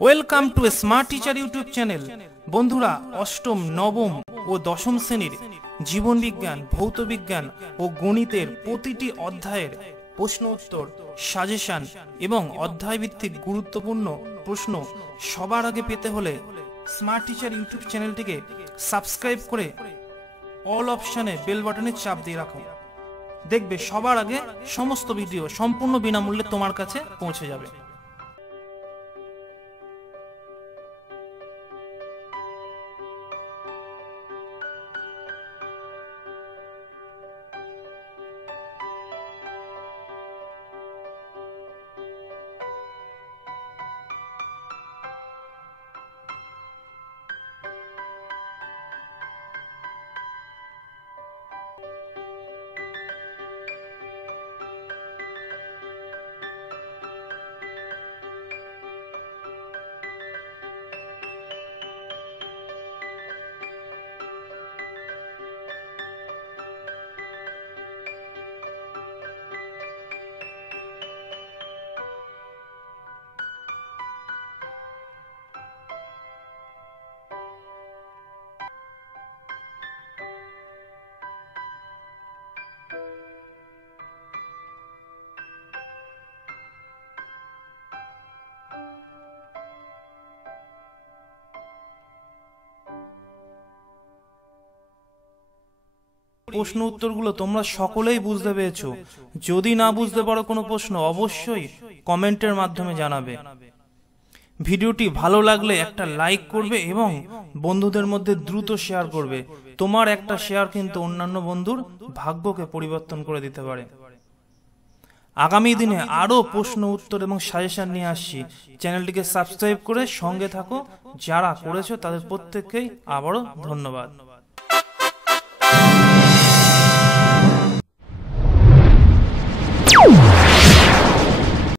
Welcome to smart teacher YouTube channel. বন্ধুরা, অষ্টম, নবম ও দশম শ্রেণীর জীবন বিজ্ঞান, ভৌত বিজ্ঞান ও গণিতের প্রতিটি অধ্যায়ের প্রশ্ন উত্তর, সাজেশন এবং অধ্যায়ভিত্তিক গুরুত্বপূর্ণ প্রশ্ন সবার আগে পেতে হলে স্মার্ট টিচার ইউটিউব চ্যানেলটিকে সাবস্ক্রাইব করে অল অপশানে বেল বাটনে চাপ দিয়ে রাখো। দেখবে সবার আগে সমস্ত ভিডিও সম্পূর্ণ বিনামূল্যে তোমার কাছে পৌঁছে যাবে। প্রশ্ন উত্তরগুলো তোমরা সকলেই বুঝতে পেরেছো। যদি না বুঝতে পারো কোনো প্রশ্ন, অবশ্যই কমেন্টের মাধ্যমে জানাবে। ভিডিওটি ভালো লাগলে একটা লাইক করবে এবং বন্ধুদের মধ্যে দ্রুত শেয়ার করবে। তোমার একটা শেয়ার কিন্তু অন্যান্য বন্ধুর ভাগ্যকে পরিবর্তন করে দিতে পারে। আগামী দিনে আরো প্রশ্ন উত্তর এবং সাজেশন নিয়ে আসছি। চ্যানেলটিকে সাবস্ক্রাইব করে সঙ্গে থাকো। যারা করেছো তাদের প্রত্যেককেই আবারও ধন্যবাদ।